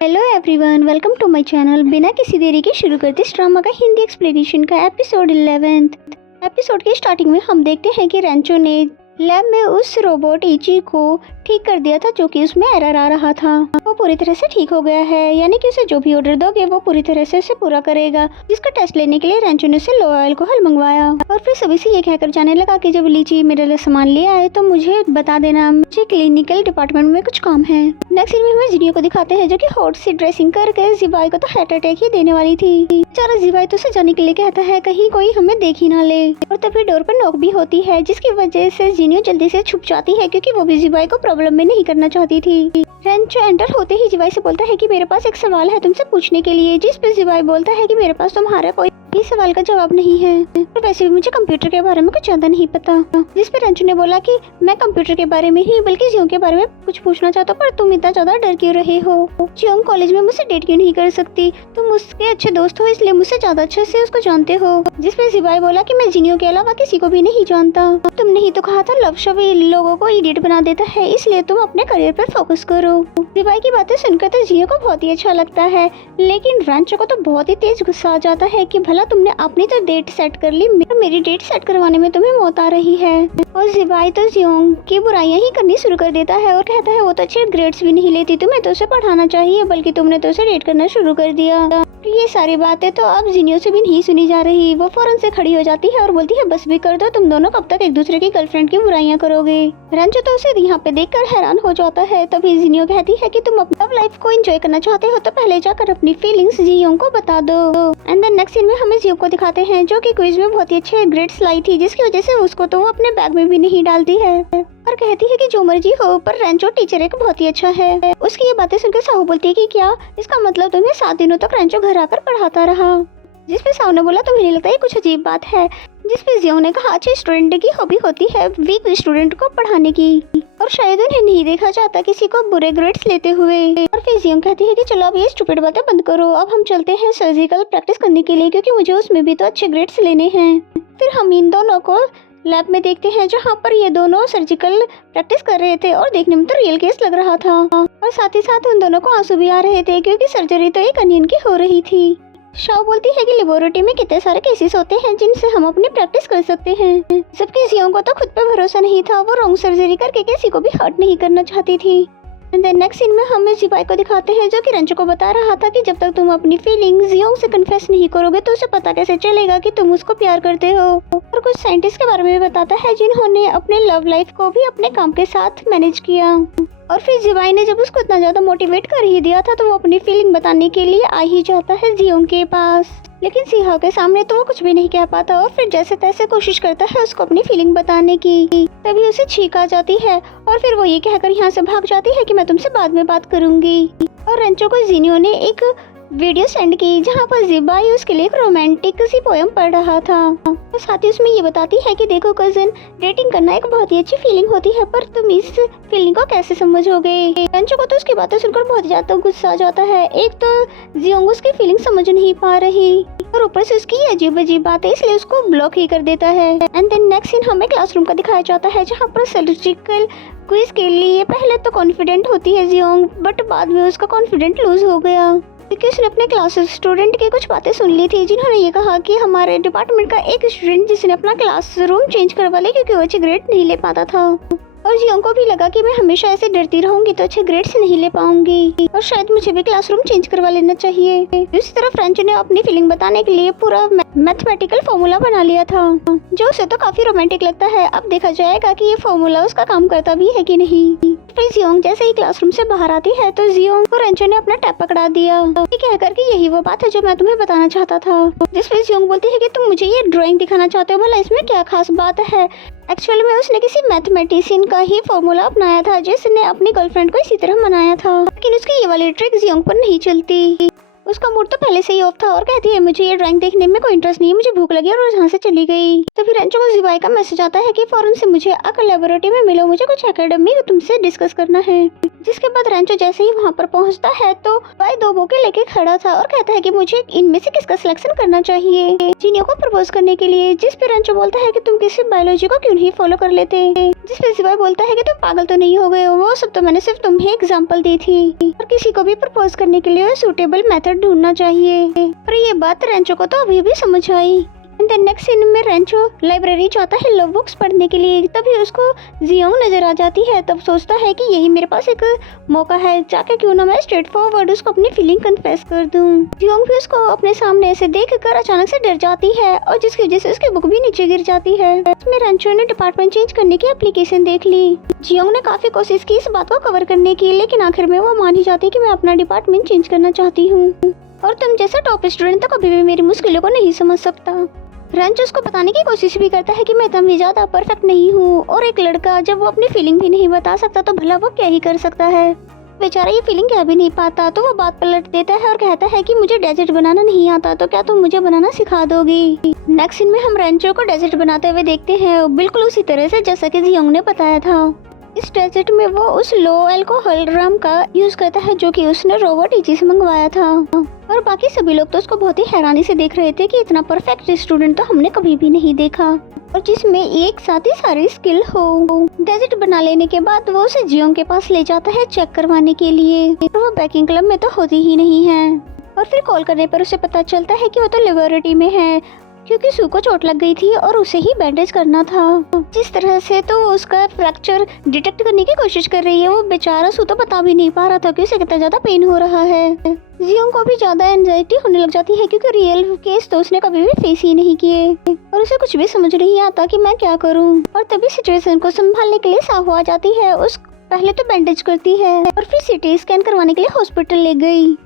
Hello everyone, welcome to my channel. बिना किसी देरी के शुरू करते इस ड्रामा का हिंदी एक्सप्लेनेशन का एपिसोड 11। एपिसोड की स्टार्टिंग में हम देखते हैं कि रेंचो ने लैब में उस रोबोट इची को ठीक कर दिया था जो कि उसमें एरर आ रहा था। वो पूरी तरह से ठीक हो गया है, यानी कि उसे जो भी ऑर्डर दोगे वो पूरी तरह से उसे पूरा करेगा। जिसका टेस्ट लेने के लिए रेंचो ने उसे लो अल्कोहल मंगवाया और फिर सभी से ये कहकर जाने लगा कि जब लीची मेरे लिए सामान ले आए तो मुझे बता देना, मुझे क्लिनिकल डिपार्टमेंट में कुछ काम है। नेक्स्ट सीन में हमें जिनियो को दिखाते हैं जो कि हॉट से ड्रेसिंग करके जिबाई को तो हार्ट अटैक ही देने वाली थी। बेचारा जिबाई तो उसे जाने के लिए कहता है कहीं कोई हमें देख ही ना ले, और तभी डोर पर नॉक भी होती है जिसकी वजह से जिनियो जल्दी से छुप जाती है क्योंकि वो भी जिबाई को प्रॉब्लम में नहीं करना चाहती थी। रेंचो एंटर होते ही जिबाई से बोलता है कि मेरे पास एक सवाल है तुमसे पूछने के लिए, जिस पे जिबाई बोलता है कि मेरे पास तुम्हारा कोई सवाल का जवाब नहीं है और वैसे भी मुझे कंप्यूटर के बारे में कुछ ज्यादा नहीं पता। जिस पे रेंचो ने बोला कि मैं कंप्यूटर के बारे में ही बल्कि जियोंग के बारे में कुछ पूछना चाहता हूँ, पर तुम इतना ज्यादा डर क्यों रहे हो? जियोंग कॉलेज में मुझसे डेट क्यों नहीं कर सकती? तुम उसके अच्छे दोस्त हो इसलिए मुझसे ज्यादा अच्छे से उसको जानते हो। जिस पे जिबाई बोला कि मैं जिनियो के अलावा किसी को भी नहीं जानता। तुमने ही तो कहा था लव शो लोगों को इडियट बना देता है, इसलिए तुम अपने करियर पर फोकस करो। जिबाई की बातें सुनकर तो जियो को बहुत ही अच्छा लगता है, लेकिन रेंचो को तो बहुत ही तेज गुस्सा आ जाता है कि भला तुमने अपनी तो डेट सेट कर ली, मेरी डेट सेट करवाने में तुम्हें मौत आ रही है। और जिबाई तो जियोंग की बुराइयां ही करनी शुरू कर देता है और कहता है वो तो अच्छे ग्रेड्स भी नहीं लेती, तुम्हें तो उसे पढ़ाना चाहिए, बल्कि तुमने तो उसे डेट करना शुरू कर दिया। ये सारी बातें तो अब जिनियो से भी नहीं सुनी जा रही। वो फौरन से खड़ी हो जाती है और बोलती है बस भी कर दो, तुम दोनों कब तक एक दूसरे की गर्लफ्रेंड की बुराइयां करोगे? रेंचो तो उसे यहाँ पे देखकर हैरान हो जाता है। तभी जिनियो कहती है कि तुम अपनी लाइफ को एंजॉय करना चाहते हो तो पहले जाकर अपनी फीलिंग्स जियोंग को बता दो। एंड देन नेक्स्ट सीन में हमें जियोंग को दिखाते हैं जो कि क्विज में बहुत ही अच्छे ग्रेड्स लाई थी, जिसकी वजह से उसको तो वो अपने बैग में भी नहीं डालती है और कहती है कि जो मर्जी हो पर रेंचो टीचर एक बहुत ही अच्छा है। उसकी ये बातें सुनकर साहू बोलती है कि क्या इसका मतलब तुम्हें 7 दिनों तक रेंचो घर आकर पढ़ाता रहा? जिस पे साहू ने बोला तुम्हें नहीं लगता ये कुछ अजीब बात है? जिस पे जियोंग ने कहा अच्छे स्टूडेंट की हॉबी होती है वीक स्टूडेंट को पढ़ाने की, और शायद उन्हें नहीं देखा जाता किसी को बुरे ग्रेड्स लेते हुए। और फिर जियोंग कहती है कि चलो अब ये स्टूपिड बातें बंद करो, अब हम चलते हैं सर्जिकल प्रैक्टिस करने के लिए क्योंकि मुझे उसमें भी तो अच्छे ग्रेड्स लेने हैं। फिर हम इन दोनों को लैब में देखते हैं जहाँ पर ये दोनों सर्जिकल प्रैक्टिस कर रहे थे और देखने में तो रियल केस लग रहा था, और साथ ही साथ उन दोनों को आंसू भी आ रहे थे क्योंकि सर्जरी तो एक अनियन की हो रही थी। शाओ बोलती है कि लेबोरेटरी में कितने सारे केसेस होते हैं जिनसे हम अपनी प्रैक्टिस कर सकते हैं, जबकि जियोंग को तो खुद पे भरोसा नहीं था, वो रॉन्ग सर्जरी करके किसी को भी हर्ट नहीं करना चाहती थी। नेक्स्ट सीन में हमें जिबाई को दिखाते हैं जो कि रेंचो को बता रहा था कि जब तक तुम अपनी फीलिंग्स जियोंग से कन्फेस नहीं करोगे तो उसे पता कैसे चलेगा कि तुम उसको प्यार करते हो। और कुछ साइंटिस्ट के बारे में भी बताता है जिन्होंने अपने लव लाइफ को भी अपने काम के साथ मैनेज किया। और फिर जिबाई ने जब उसको इतना ज्यादा मोटिवेट कर ही दिया था तो वो अपनी फीलिंग बताने के लिए आ ही जाता है जियोंग के पास, लेकिन सिहाओ के सामने तो वो कुछ भी नहीं कह पाता और फिर जैसे तैसे कोशिश करता है उसको अपनी फीलिंग बताने की। तभी उसे छींक आ जाती है और फिर वो ये कहकर यहाँ से भाग जाती है कि मैं तुमसे बाद में बात करूंगी। और रेंचो को जिनियो ने एक वीडियो सेंड की जहाँ पर जिबाई उसके लिए एक रोमांटिक सी पोयम पढ़ रहा था और साथ ही उसमें ये बताती है कि देखो कजिन, डेटिंग करना एक बहुत ही अच्छी फीलिंग होती है पर तुम इस फीलिंग को कैसे समझोगे? रेंचो को तो उसकी बातें सुनकर बहुत ज्यादा गुस्सा आ जाता है। एक तो जियोंग उसकी फीलिंग समझ नहीं पा रही और ऊपर से उसकी अजीब अजीब बातें, इसलिए उसको ब्लॉक ही कर देता है। एंड देन नेक्स्ट सीन हमें क्लासरूम का दिखाया जाता है जहाँ पर सर्जिकल क्विज के लिए पहले तो कॉन्फिडेंट होती है जियोंग, बट बाद में उसका कॉन्फिडेंट लूज हो गया क्योंकि उसने अपने क्लास स्टूडेंट की कुछ बातें सुन ली थी जिन्होंने ये कहा कि हमारे डिपार्टमेंट का एक स्टूडेंट जिसने अपना क्लासरूम चेंज करवा लिया क्योंकि वो अच्छे ग्रेड नहीं ले पाता था। और जियोंग को भी लगा कि मैं हमेशा ऐसे डरती रहूंगी तो अच्छे ग्रेड्स नहीं ले पाऊंगी और शायद मुझे भी क्लासरूम चेंज करवा लेना चाहिए। दूसरी तरफ रेंचो ने अपनी फीलिंग बताने के लिए पूरा मैथमेटिकल फॉर्मूला बना लिया था जो उसे तो काफी रोमांटिक लगता है। अब देखा जाएगा कि ये फॉर्मूला उसका काम करता भी है कि नहीं। फिर जियोंग जैसे ही क्लासरूम से बाहर आती है तो जियोंग को रेंचो ने अपना टैब पकड़ा दिया, कहकर कि यही वो बात है जो मैं तुम्हें बताना चाहता था। जिसमें जियोंग बोलती है कि तुम मुझे ये ड्राइंग दिखाना चाहते हो, भला इसमें क्या खास बात है? एक्चुअली में उसने किसी मैथमेटिशियन का ही फॉर्मूला अपनाया था जिसने अपनी गर्लफ्रेंड को इसी तरह मनाया था, लेकिन उसकी ये वाली ट्रिक जियोंग पर नहीं चलती। उसका मूड तो पहले से ही ऑफ था और कहती है मुझे ये ड्राइंग देखने में कोई इंटरेस्ट नहीं है, मुझे भूख लगी, और वो यहाँ से चली गई। तो फिर रेंचो को जिवाई का मैसेज आता है कि फौरन से मुझे आकर लेबोरेटरी में मिलो, मुझे कुछ एकेडमी तुमसे डिस्कस करना है। जिसके बाद रेंचो जैसे ही वहाँ पर पहुँचता है तो जिवाई 2 बुके लेके खड़ा था और कहता है कि मुझे इनमें से किसका सिलेक्शन करना चाहिए जिनियो को प्रपोज करने के लिए। जिस पे रेंचो बोलता है कि तुम किसी बायोलॉजी को क्यों नहीं फॉलो कर लेते। जिस पे जिवाई बोलता है कि तुम पागल तो नहीं हो गए हो, वो सब तो मैंने सिर्फ तुम्हें एग्जाम्पल दी थी और किसी को भी प्रपोज करने के लिए सूटेबल मेथड ढूंढना चाहिए। और ये बात रेंचो को तो अभी भी समझ आई। नेक्स्ट सीन में रेंचो लाइब्रेरी जाता है लव बुक्स पढ़ने के लिए, तभी उसको जियोंग नजर आ जाती है। तब सोचता है कि यही मेरे पास एक मौका है, जाके क्यों ना मैं स्ट्रेट फॉरवर्ड उसको अपनी फीलिंग कन्फेस कर दूं। जियोंग भी उसको अपने सामने ऐसे देखकर अचानक से डर जाती है और जिसकी वजह से उसकी बुक भी नीचे गिर जाती है। इसमें रेंचो ने डिपार्टमेंट चेंज करने की एप्लीकेशन देख ली। जियोंग ने काफी कोशिश की इस बात को कवर करने की, लेकिन आखिर में वो मान ही जाती कि मैं अपना डिपार्टमेंट चेंज करना चाहती हूँ और तुम जैसा टॉप स्टूडेंट तो कभी भी मेरी मुश्किलों को नहीं समझ सकता। रेंचो उसको बताने की कोशिश भी करता है कि मैं इतना भी ज्यादा परफेक्ट नहीं हूँ और एक लड़का जब वो अपनी फीलिंग भी नहीं बता सकता तो भला वो क्या ही कर सकता है। बेचारा ये फीलिंग कह भी नहीं पाता तो वो बात पलट देता है और कहता है कि मुझे डेजर्ट बनाना नहीं आता, तो क्या तुम मुझे बनाना सिखा दोगी। नेक्स्ट सीन में हम रेंचो को डेजर्ट बनाते हुए देखते हैं, बिल्कुल उसी तरह से जैसा कि जियोंग ने बताया था। इस डेजर्ट में वो उस लो अल्कोहल रम का यूज करता है जो कि उसने रोबोट इची से मंगवाया था और बाकी सभी लोग तो उसको बहुत ही हैरानी से देख रहे थे कि इतना परफेक्ट स्टूडेंट तो हमने कभी भी नहीं देखा और जिसमें एक साथ ही सारी स्किल हो। डेजर्ट बना लेने के बाद वो उसे जियोंग के पास ले जाता है चेक करवाने के लिए, और वो बेकिंग क्लब में तो होती ही नहीं है। और फिर कॉल करने पर उसे पता चलता है कि वो तो लेबोरेटरी में है क्योंकि सू को चोट लग गई थी और उसे ही बैंडेज करना था। जिस तरह से तो वो उसका फ्रैक्चर डिटेक्ट करने की कोशिश कर रही है, वो बेचारा सू तो बता भी नहीं पा रहा था कि उसे कितना ज्यादा पेन हो रहा है। जियोंग को भी ज्यादा एंजाइटी होने लग जाती है क्योंकि रियल केस तो उसने कभी भी फेस ही नहीं किए और उसे कुछ भी समझ नहीं आता कि मैं क्या करूं। और तभी सिचुएशन को संभालने के लिए साहू आ जाती है। उस पहले तो बैंडेज करती है और फिर सीटी स्कैन करवाने के लिए हॉस्पिटल ले गई।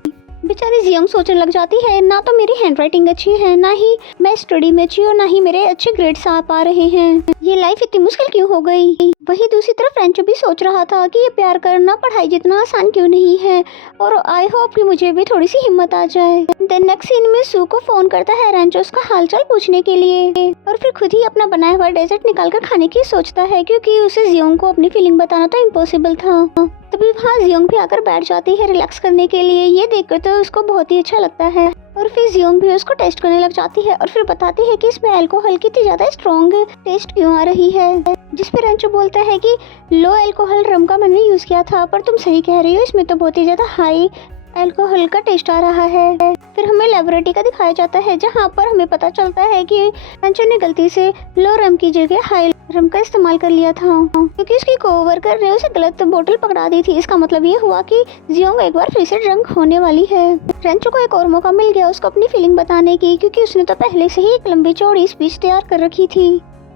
बेचारी जियोंग सोचने लग जाती है, ना तो मेरी हैंडराइटिंग अच्छी है, ना ही मैं स्टडी में अच्छी हूँ, ना ही मेरे अच्छे ग्रेड्स आ पा रहे हैं, ये लाइफ इतनी मुश्किल क्यों हो गई। वही दूसरी तरफ रेंचो भी सोच रहा था कि ये प्यार करना पढ़ाई जितना आसान क्यों नहीं है और आई होप कि मुझे भी थोड़ी सी हिम्मत आ जाए। देन नेक्स्ट सीन में सू को फोन करता है रेंचो उसका हालचाल पूछने के लिए और फिर खुद ही अपना बनाया हुआ डेजर्ट निकाल कर खाने की सोचता है क्योंकि उसे जियोंग को अपनी फीलिंग बताना तो इम्पॉसिबल था। तभी वहाँ जियोंग भी आकर बैठ जाती है रिलैक्स करने के लिए। ये देखकर तो उसको बहुत ही अच्छा लगता है और फिर जियोंग भी उसको टेस्ट करने लग जाती है और फिर बताती है कि इसमें अल्कोहल की इतनी ज्यादा स्ट्रॉन्ग टेस्ट क्यों आ रही है। जिस पे रेंचो बोलता है कि लो अल्कोहल रम का मैंने यूज किया था, पर तुम सही कह रही हो, इसमें तो बहुत ही ज्यादा हाई अल्कोहल का टेस्ट आ रहा है। फिर हमें लेबोरेटरी का दिखाया जाता है जहाँ पर हमें पता चलता है कि रेंचो ने गलती से लो रम की जगह हाई रम का इस्तेमाल कर लिया था क्योंकि उसकी कोवर्कर ने उसे गलत बोतल पकड़ा दी थी। इसका मतलब ये हुआ कि जियोंग एक बार फिर से ड्रंक होने वाली है। रेंचो को एक और मौका मिल गया उसको अपनी फीलिंग बताने की क्योंकि उसने तो पहले से ही एक लंबी चौड़ी स्पीच तैयार कर रखी थी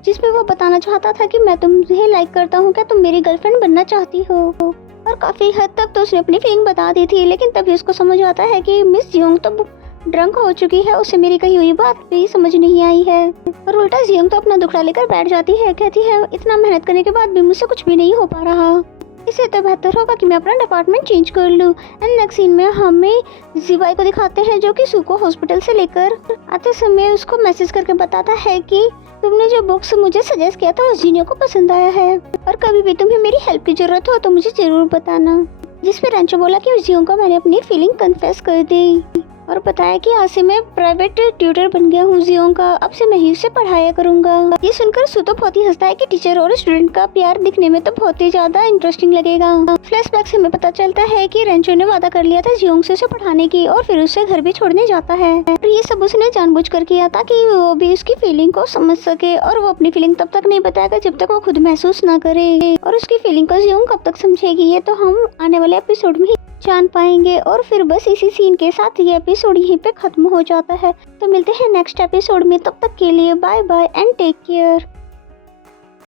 जिसमें वो बताना चाहता था कि मैं तुम्हें लाइक करता हूँ, क्या तुम मेरी गर्लफ्रेंड बनना चाहती हो। और काफी हद तक तो उसने अपनी फीलिंग बता दी थी, लेकिन तभी उसको समझ आता है कि मिस जियोंग तो ड्रंक हो चुकी है, उसे मेरी कही हुई बात भी समझ नहीं आई है। और उल्टा जियोंग तो अपना दुखड़ा लेकर बैठ जाती है, कहती है इतना मेहनत करने के बाद भी मुझसे कुछ भी नहीं हो पा रहा, इससे तो बेहतर होगा कि मैं अपना डिपार्टमेंट चेंज कर लूँ। एंड नेक्स्ट सीन में हमें जिवाई को दिखाते हैं जो कि सू को हॉस्पिटल से लेकर आते समय उसको मैसेज करके बताता है कि तुमने जो बुक्स मुझे सजेस्ट किया था वो जिनियो को पसंद आया है और कभी भी तुम्हें मेरी हेल्प की जरूरत हो तो मुझे जरूर बताना। जिस पे रेंचो बोला कि जियोंग को मैंने अपनी फीलिंग कन्फेस कर दी और बताया कि आज से मैं प्राइवेट ट्यूटर बन गया हूँ जियोंग का, अब से मैं ही उसे पढ़ाया करूँगा। ये सुनकर सू तो बहुत ही हंसता है कि टीचर और स्टूडेंट का प्यार दिखने में तो बहुत ही ज्यादा इंटरेस्टिंग लगेगा। फ्लैशबैक से हमें पता चलता है कि रेंचो ने वादा कर लिया था जियोंग से उसे पढ़ाने की और फिर उसे घर भी छोड़ने जाता है और ये सब उसने जानबूझकर किया ताकि वो भी उसकी फीलिंग को समझ सके और वो अपनी फीलिंग तब तक नहीं बताएगा जब तक वो खुद महसूस ना करे और उसकी फीलिंग को जियोंग कब तक समझेगी ये तो हम आने वाले एपिसोड में जान पाएंगे। और फिर बस इसी सीन के साथ ये एपिसोड यहीं पे खत्म हो जाता है। तो मिलते हैं नेक्स्ट एपिसोड में, तब तक के लिए bye bye and take care.